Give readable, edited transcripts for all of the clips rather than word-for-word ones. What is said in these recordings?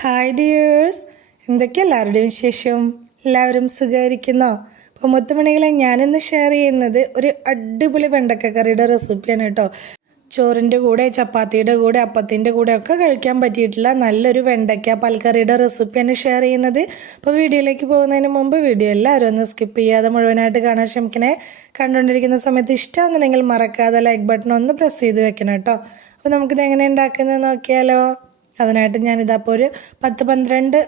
Hi dears, എന്തൊക്കെയാണ് എല്ലാവരുടെയും വിശേഷം? എല്ലാവരും സുഖമായിരിക്കുന്നോ? അപ്പോൾ മുത്തുമണികളെ, ഞാനിന്ന് ഷെയർ ചെയ്യുന്നത് ഒരു അടിപൊളി വെണ്ടക്കക്കറിയുടെ റെസിപ്പിയാണ് കേട്ടോ. ചോറിൻ്റെ കൂടെ, ചപ്പാത്തിയുടെ കൂടെ, അപ്പത്തിൻ്റെ കൂടെ ഒക്കെ കഴിക്കാൻ പറ്റിയിട്ടുള്ള നല്ലൊരു വെണ്ടയ്ക്ക പാൽക്കറിയുടെ റെസിപ്പിയാണ് ഷെയർ ചെയ്യുന്നത്. അപ്പോൾ വീഡിയോയിലേക്ക് പോകുന്നതിന് മുമ്പ് വീഡിയോ എല്ലാവരും ഒന്ന് സ്കിപ്പ് ചെയ്യാതെ മുഴുവനായിട്ട് കാണാൻ ശ്രമിക്കണേ. കണ്ടുകൊണ്ടിരിക്കുന്ന സമയത്ത് ഇഷ്ടമാണെന്നുണ്ടെങ്കിൽ മറക്കാതെ ലൈക്ക് ബട്ടൺ ഒന്ന് പ്രസ് ചെയ്ത് വെക്കണം കേട്ടോ. അപ്പോൾ നമുക്കിത് എങ്ങനെ ഉണ്ടാക്കുന്നത് നോക്കിയാലോ. അതിനായിട്ട് ഞാനിതപ്പോൾ ഒരു 10-12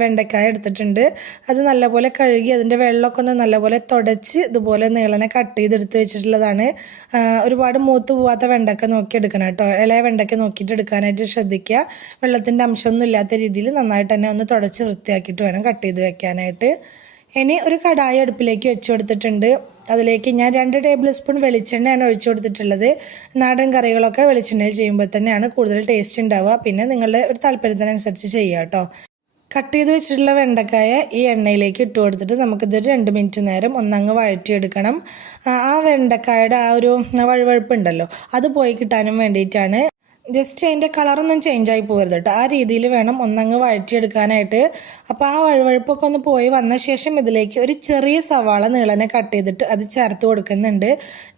വെണ്ടയ്ക്കായ എടുത്തിട്ടുണ്ട്. അത് നല്ലപോലെ കഴുകി അതിൻ്റെ വെള്ളമൊക്കെ ഒന്ന് നല്ലപോലെ തുടച്ച് ഇതുപോലെ നീളനെ കട്ട് ചെയ്തെടുത്ത് വെച്ചിട്ടുള്ളതാണ്. ഒരുപാട് മൂത്ത് പോവാത്ത വെണ്ടയ്ക്ക നോക്കി എടുക്കണം കേട്ടോ. ഇളയ വെണ്ടയ്ക്ക നോക്കിയിട്ട് എടുക്കാനായിട്ട് ശ്രദ്ധിക്കുക. വെള്ളത്തിൻ്റെ അംശമൊന്നും ഇല്ലാത്ത രീതിയിൽ നന്നായിട്ട് തന്നെ ഒന്ന് തുടച്ച് വൃത്തിയാക്കിയിട്ട് വേണം കട്ട് ചെയ്ത് വെക്കാനായിട്ട്. ഇനി ഒരു കടായി അടുപ്പിലേക്ക് വെച്ച് കൊടുത്തിട്ടുണ്ട്. അതിലേക്ക് ഞാൻ 2 ടേബിൾ സ്പൂൺ വെളിച്ചെണ്ണയാണ് ഒഴിച്ചു കൊടുത്തിട്ടുള്ളത്. നാടൻ കറികളൊക്കെ വെളിച്ചെണ്ണയിൽ ചെയ്യുമ്പോൾ തന്നെയാണ് കൂടുതൽ ടേസ്റ്റ് ഉണ്ടാവുക. പിന്നെ നിങ്ങളുടെ ഒരു താല്പര്യത്തിനനുസരിച്ച് ചെയ്യുക കേട്ടോ. കട്ട് ചെയ്ത് വെച്ചിട്ടുള്ള വെണ്ടക്കായ ഈ എണ്ണയിലേക്ക് ഇട്ട് കൊടുത്തിട്ട് നമുക്കിതൊരു 2 മിനിറ്റ് നേരം ഒന്നങ്ങ് വഴറ്റിയെടുക്കണം. ആ വെണ്ടക്കായുടെ ആ ഒരു വഴുവഴുപ്പുണ്ടല്ലോ, അത് പോയി കിട്ടാനും വേണ്ടിയിട്ടാണ്. ജസ്റ്റ് അതിൻ്റെ കളറൊന്നും ചേഞ്ചായി പോകരുത് കേട്ടോ. ആ രീതിയിൽ വേണം ഒന്നങ്ങ് വഴറ്റിയെടുക്കാനായിട്ട്. അപ്പോൾ ആ വഴുവഴുപ്പൊക്കെ ഒന്ന് പോയി വന്ന ശേഷം ഇതിലേക്ക് ഒരു ചെറിയ സവാള നീളനെ കട്ട് ചെയ്തിട്ട് അത് ചേർത്ത് കൊടുക്കുന്നുണ്ട്.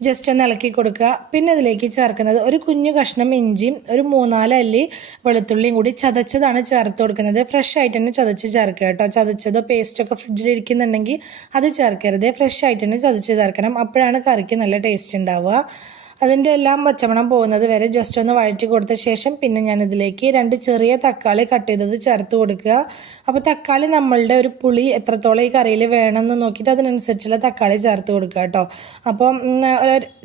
ജസ്റ്റ് ഒന്ന് ഇളക്കി കൊടുക്കുക. പിന്നെ ഇതിലേക്ക് ചേർക്കുന്നത് ഒരു കുഞ്ഞു കഷ്ണം ഇഞ്ചിയും ഒരു 3-4 അല്ലി വെളുത്തുള്ളിയും കൂടി ചതച്ചതാണ് ചേർത്ത് കൊടുക്കുന്നത്. ഫ്രഷ് ആയിട്ട് തന്നെ ചതച്ച് ചേർക്കുക കേട്ടോ. ചതച്ചതോ പേസ്റ്റൊക്കെ ഫ്രിഡ്ജിലിരിക്കുന്നുണ്ടെങ്കിൽ അത് ചേർക്കരുത്. ഫ്രഷ് ആയിട്ട് തന്നെ ചതച്ച് ചേർക്കണം. അപ്പോഴാണ് കറിക്ക് നല്ല ടേസ്റ്റ് ഉണ്ടാവുക. അതിൻ്റെ എല്ലാം പച്ചമണം പോകുന്നത് വരെ ജസ്റ്റ് ഒന്ന് വഴറ്റി കൊടുത്ത ശേഷം പിന്നെ ഞാനിതിലേക്ക് 2 ചെറിയ തക്കാളി കട്ട് ചെയ്തത് ചേർത്ത് കൊടുക്കുക. അപ്പോൾ തക്കാളി നമ്മളുടെ ഒരു പുളി എത്രത്തോളം ഈ കറിയിൽ വേണമെന്ന് നോക്കിയിട്ട് അതിനനുസരിച്ചുള്ള തക്കാളി ചേർത്ത് കൊടുക്കുക കേട്ടോ. അപ്പം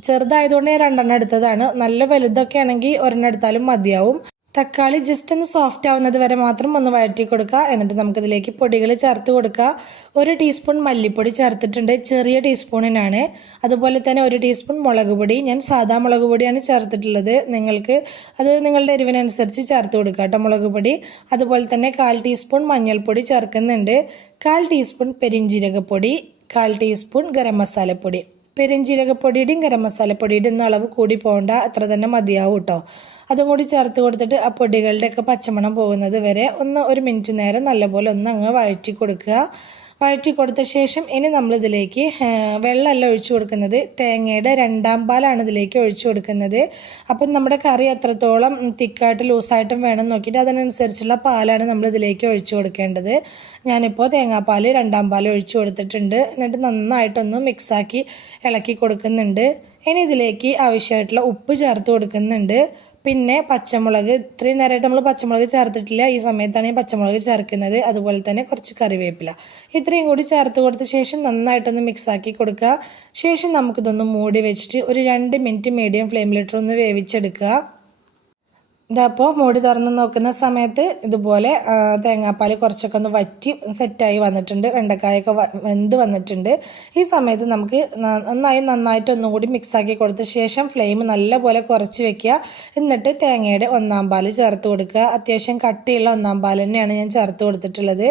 ചെറുതായതുകൊണ്ട് ഞാൻ 2 എടുത്തതാണ്. നല്ല വലുതൊക്കെ ആണെങ്കിൽ 1 എടുത്താലും മതിയാവും. തക്കാളി ജസ്റ്റ് ഒന്ന് സോഫ്റ്റ് ആവുന്നത് വരെ മാത്രം ഒന്ന് വഴറ്റി കൊടുക്കുക. എന്നിട്ട് നമുക്കിതിലേക്ക് പൊടികൾ ചേർത്ത് കൊടുക്കുക. 1 ടീസ്പൂൺ മല്ലിപ്പൊടി ചേർത്തിട്ടുണ്ട്, ചെറിയ ടീസ്പൂണിനാണ്. അതുപോലെ തന്നെ 1 ടീസ്പൂൺ മുളക് പൊടി, ഞാൻ സാധാ മുളക് പൊടിയാണ് ചേർത്തിട്ടുള്ളത്. നിങ്ങൾക്ക് അത് നിങ്ങളുടെ എരിവിനനുസരിച്ച് ചേർത്ത് കൊടുക്കുക കേട്ടോ മുളക് പൊടി. അതുപോലെ തന്നെ 1/4 ടീസ്പൂൺ മഞ്ഞൾപ്പൊടി ചേർക്കുന്നുണ്ട്, 1/4 ടീസ്പൂൺ പെരിഞ്ജീരകപ്പൊടി, 1/4 ടീസ്പൂൺ ഗരം മസാലപ്പൊടി. പെരിഞ്ജീരകപ്പൊടിയുടെയും ഗരം മസാലപ്പൊടിയുടെയും ഒന്നും അളവ് കൂടി പോകണ്ട, അത്ര തന്നെ മതിയാവും കേട്ടോ. അതും കൂടി ചേർത്ത് കൊടുത്തിട്ട് ആ പൊടികളുടെയൊക്കെ പച്ചമണം പോകുന്നത് വരെ 1 മിനിറ്റ് നേരം നല്ലപോലെ ഒന്ന് അങ്ങ് വഴറ്റി കൊടുക്കുക. വഴറ്റി കൊടുത്ത ശേഷം ഇനി നമ്മളിതിലേക്ക് വെള്ളമല്ല ഒഴിച്ചു കൊടുക്കുന്നത്, തേങ്ങയുടെ 2-ാം പാലാണ് ഇതിലേക്ക് ഒഴിച്ചു കൊടുക്കുന്നത്. അപ്പം നമ്മുടെ കറി എത്രത്തോളം തിക്കായിട്ട് ലൂസായിട്ടും വേണം നോക്കിയിട്ട് അതിനനുസരിച്ചുള്ള പാലാണ് നമ്മളിതിലേക്ക് ഒഴിച്ചു കൊടുക്കേണ്ടത്. ഞാനിപ്പോൾ തേങ്ങാപ്പാൽ 2-ാം പാൽ ഒഴിച്ചു കൊടുത്തിട്ടുണ്ട്. എന്നിട്ട് നന്നായിട്ടൊന്ന് മിക്സാക്കി ഇളക്കി കൊടുക്കുന്നുണ്ട്. ഇനി ഇതിലേക്ക് ആവശ്യമായിട്ടുള്ള ഉപ്പ് ചേർത്ത് കൊടുക്കുന്നുണ്ട്. പിന്നെ പച്ചമുളക്, ഇത്രയും നേരമായിട്ട് നമ്മൾ പച്ചമുളക് ചേർത്തിട്ടില്ല, ഈ സമയത്താണ് ഈ പച്ചമുളക് ചേർക്കുന്നത്. അതുപോലെ തന്നെ കുറച്ച് കറിവേപ്പില, ഇത്രയും കൂടി ചേർത്ത് കൊടുത്ത ശേഷം നന്നായിട്ടൊന്ന് മിക്സാക്കി കൊടുക്കുക. ശേഷം നമുക്കിതൊന്ന് മൂടി വെച്ചിട്ട് ഒരു 2 മിനിറ്റ് മീഡിയം ഫ്ലെയിമിലിട്ടൊന്ന് വേവിച്ചെടുക്കുക. ഇതപ്പോൾ മൂടി തുറന്ന് നോക്കുന്ന സമയത്ത് ഇതുപോലെ തേങ്ങാപ്പാൽ കുറച്ചൊക്കെ ഒന്ന് വറ്റി സെറ്റായി വന്നിട്ടുണ്ട്, വെണ്ടക്കായൊക്കെ വെന്ത് വന്നിട്ടുണ്ട്. ഈ സമയത്ത് നമുക്ക് നന്നായിട്ട് ഒന്നും കൂടി മിക്സാക്കി കൊടുത്ത ശേഷം ഫ്ലെയിം നല്ലപോലെ കുറച്ച് വെക്കുക. എന്നിട്ട് തേങ്ങയുടെ 1-ാം പാൽ ചേർത്ത് കൊടുക്കുക. അത്യാവശ്യം കട്ടിയുള്ള 1-ാം പാൽ തന്നെയാണ് ഞാൻ ചേർത്ത് കൊടുത്തിട്ടുള്ളത്.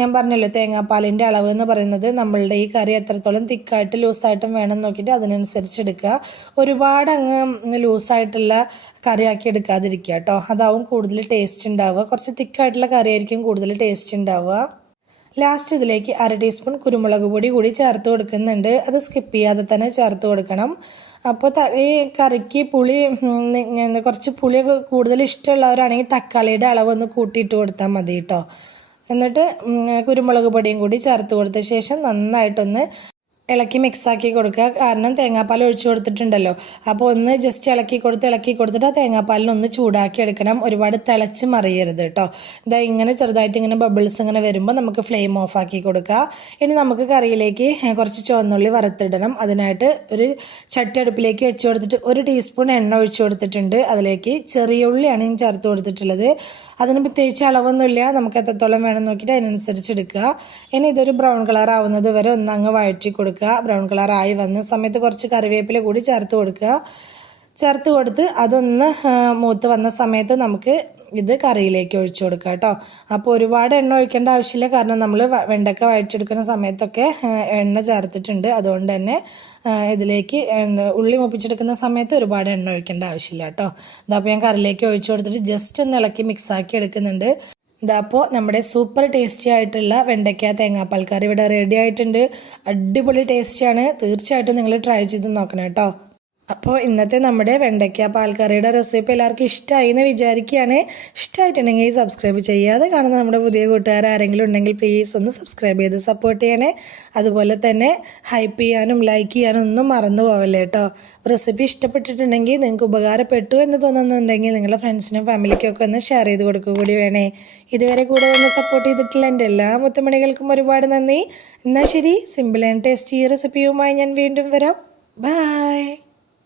ഞാൻ പറഞ്ഞല്ലോ, തേങ്ങാപ്പാലിൻ്റെ അളവ് എന്ന് പറയുന്നത് നമ്മളുടെ ഈ കറി എത്രത്തോളം തിക്കായിട്ട് ലൂസായിട്ടും വേണം നോക്കിയിട്ട് അതിനനുസരിച്ച് എടുക്കുക. ഒരുപാട് അങ്ങ് ലൂസായിട്ടുള്ള കറിയാക്കി എടുക്കാതിരിക്കുക കേട്ടോ. അതാവും കൂടുതൽ ടേസ്റ്റ് ഉണ്ടാവുക. കുറച്ച് തിക്കായിട്ടുള്ള കറിയായിരിക്കും കൂടുതൽ ടേസ്റ്റ് ഉണ്ടാവുക. ലാസ്റ്റ് ഇതിലേക്ക് 1/2 ടീസ്പൂൺ കുരുമുളക് പൊടി കൂടി ചേർത്ത് കൊടുക്കുന്നുണ്ട്. അത് സ്കിപ്പ് ചെയ്യാതെ തന്നെ ചേർത്ത് കൊടുക്കണം. അപ്പോൾ ഈ കറിക്ക് പുളി കുറച്ച് പുളിയൊക്കെ കൂടുതൽ ഇഷ്ടമുള്ളവരാണെങ്കിൽ തക്കാളിയുടെ അളവൊന്ന് കൂട്ടിയിട്ട് കൊടുത്താൽ മതി കേട്ടോ. എന്നിട്ട് കുരുമുളക് പൊടിയും കൂടി ചേർത്ത് കൊടുത്ത ശേഷം നന്നായിട്ടൊന്ന് ഇളക്കി മിക്സാക്കി കൊടുക്കുക. കാരണം തേങ്ങാപ്പാൽ ഒഴിച്ചു കൊടുത്തിട്ടുണ്ടല്ലോ, അപ്പോൾ ഒന്ന് ജസ്റ്റ് ഇളക്കി കൊടുത്തിട്ട് ആ തേങ്ങാപ്പാലിനൊന്ന് ചൂടാക്കി എടുക്കണം. ഒരുപാട് തിളച്ച് മറിയരുത് കേട്ടോ. ഇതാ ഇങ്ങനെ ചെറുതായിട്ട് ഇങ്ങനെ ബബിൾസ് ഇങ്ങനെ വരുമ്പോൾ നമുക്ക് ഫ്ലെയിം ഓഫ് ആക്കി കൊടുക്കുക. ഇനി നമുക്ക് കറിയിലേക്ക് കുറച്ച് ചുവന്നുള്ളി വറുത്തിടണം. അതിനായിട്ട് ഒരു ചട്ടി അടുപ്പിലേക്ക് വെച്ച് കൊടുത്തിട്ട് 1 ടീസ്പൂൺ എണ്ണ ഒഴിച്ചു കൊടുത്തിട്ടുണ്ട്. അതിലേക്ക് ചെറിയ ഉള്ളിയാണ് ഞാൻ ചേർത്ത് കൊടുത്തിട്ടുള്ളത്. അതിന് പ്രത്യേകിച്ച് അളവൊന്നുമില്ല, നമുക്ക് എത്രത്തോളം വേണം നോക്കിയിട്ട് അതിനനുസരിച്ച് എടുക്കുക. ഇനി ഇതൊരു ബ്രൗൺ കളർ ആവുന്നത് വരെ ഒന്നങ്ങ് വഴറ്റി കൊടുക്കുക. ബ്രൗൺ കളർ ആയി വന്ന സമയത്ത് കുറച്ച് കറിവേപ്പില കൂടി ചേർത്ത് കൊടുക്കുക. ചേർത്ത് കൊടുത്ത് അതൊന്ന് മൂത്ത് വന്ന സമയത്ത് നമുക്ക് ഇത് കറിയിലേക്ക് ഒഴിച്ചു കൊടുക്കുക കേട്ടോ. അപ്പോൾ ഒരുപാട് എണ്ണ ഒഴിക്കേണ്ട ആവശ്യമില്ല, കാരണം നമ്മൾ വെണ്ടക്ക വഴറ്റിയെടുക്കുന്ന സമയത്തൊക്കെ എണ്ണ ചേർത്തിട്ടുണ്ട്. അതുകൊണ്ട് തന്നെ ഇതിലേക്ക് ഉള്ളി മുപ്പിച്ചെടുക്കുന്ന സമയത്ത് ഒരുപാട് എണ്ണ ഒഴിക്കേണ്ട ആവശ്യമില്ല കേട്ടോ. ഇതപ്പോൾ ഞാൻ കറിയിലേക്ക് ഒഴിച്ചു കൊടുത്തിട്ട് ജസ്റ്റ് ഒന്ന് ഇളക്കി മിക്സാക്കി എടുക്കുന്നുണ്ട്. ഇതപ്പോൾ നമ്മുടെ സൂപ്പർ ടേസ്റ്റി ആയിട്ടുള്ള വെണ്ടയ്ക്ക തേങ്ങാപ്പാൽ കറി ഇവിടെ റെഡി ആയിട്ടുണ്ട്. അടിപൊളി ടേസ്റ്റിയാണ്. തീർച്ചയായിട്ടും നിങ്ങൾ ട്രൈ ചെയ്ത് നോക്കണം കേട്ടോ. അപ്പോൾ ഇന്നത്തെ നമ്മുടെ വെണ്ടയ്ക്ക പാൽക്കറിയുടെ റെസിപ്പി എല്ലാവർക്കും ഇഷ്ടമായി എന്ന് വിചാരിക്കുകയാണ്. ഇഷ്ടമായിട്ടുണ്ടെങ്കിൽ സബ്സ്ക്രൈബ് ചെയ്യാതെ കാണുന്ന നമ്മുടെ പുതിയ കൂട്ടുകാർ ആരെങ്കിലും ഉണ്ടെങ്കിൽ പ്ലീസ് ഒന്ന് സബ്സ്ക്രൈബ് ചെയ്ത് സപ്പോർട്ട് ചെയ്യണേ. അതുപോലെ തന്നെ ഹൈപ്പ് ചെയ്യാനും ലൈക്ക് ചെയ്യാനും ഒന്നും മറന്നു പോവല്ലേ കേട്ടോ. റെസിപ്പി ഇഷ്ടപ്പെട്ടിട്ടുണ്ടെങ്കിൽ നിങ്ങൾക്ക് ഉപകാരപ്പെട്ടു എന്ന് തോന്നുന്നുണ്ടെങ്കിൽ നിങ്ങളുടെ ഫ്രണ്ട്സിനും ഫാമിലിക്കും ഒക്കെ ഒന്ന് ഷെയർ ചെയ്ത് കൊടുക്കുക കൂടി വേണേ. ഇതുവരെ കൂടെ ഒന്ന് സപ്പോർട്ട് ചെയ്തിട്ടുള്ള എൻ്റെ എല്ലാ മുത്തുമണികൾക്കും ഒരുപാട് നന്ദി. എന്നാൽ ശരി, സിമ്പിൾ ആൻഡ് ടേസ്റ്റി റെസിപ്പിയുമായി ഞാൻ വീണ്ടും വരാം. ബൈ.